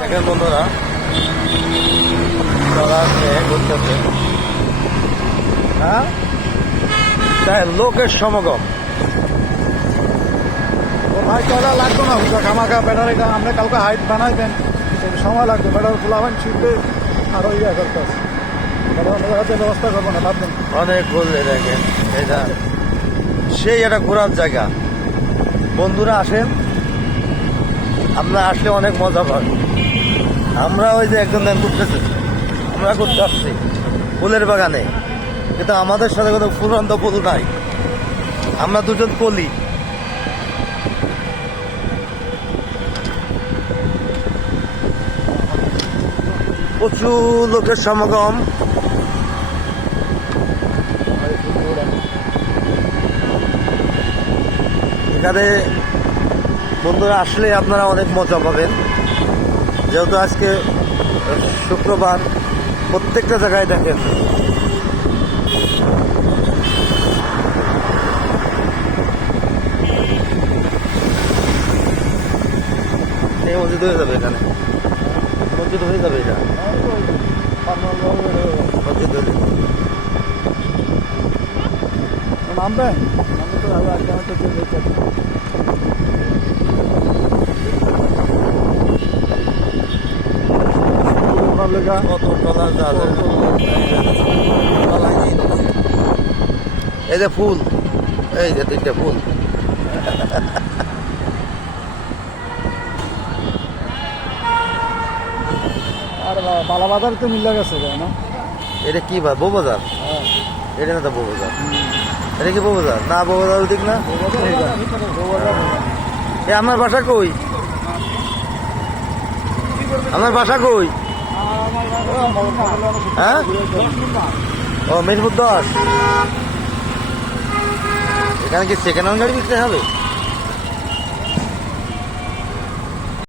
দেখেন বন্ধুরা করতেছে, হ্যাঁ তাই লোকের সমাগম। ও ভাই কয়লা লাগতো না বুঝা খামাখা ব্যাটারিটা আমরা কালকে হাইট বানাইবেন সময় লাগবে ব্যাটারি খোলাবেন ছুটবে আর ওই ইয়ে করতেছে হাতে ব্যবস্থা করবো না ভাববেন। অনেক বললে দেখেন এটা সেই একটা ঘোরার জায়গা। বন্ধুরা আসেন, আপনারা আসলে অনেক মজা পাবেন। আমরা ওই যে একজন ধ্যান করতেছে, আমরা করতে আসছি ফুলের বাগানে, কিন্তু আমাদের সাথে কোনো ফুলন্ত ফুল নাই, আমরা দুজন কলি। প্রচুর লোকের সমাগম। এখানে বন্ধুরা আসলে আপনারা অনেক মজা পাবেন, যেহেতু আজকে শুক্রবার। প্রত্যেকটা জায়গায় দেখেন এই মসজিদ হয়ে যাবে, এখানে মসজিদ হয়ে যাবে, এটা মসজিদ হয়ে যাবে। নামবেন নামবে তো ভালো আজকে আমার কত ডলার যাবে, এই যে ফুল, এই যে তিনটে ফুল। আর বালাবাজার তো মিল্লা গেছে না। এটা কি ভাই বউবাজার? হ্যাঁ এটা না তো বউবাজার, এটা কি বউবাজার না? বউবাজার ঠিক না? এ আমার বাসা কই? আমার বাসা কই? হ্যাঁ ও মিরপুর 10। এখানে কি সেকেন্ড হ্যান্ড গাড়ি বিক্রি হবে?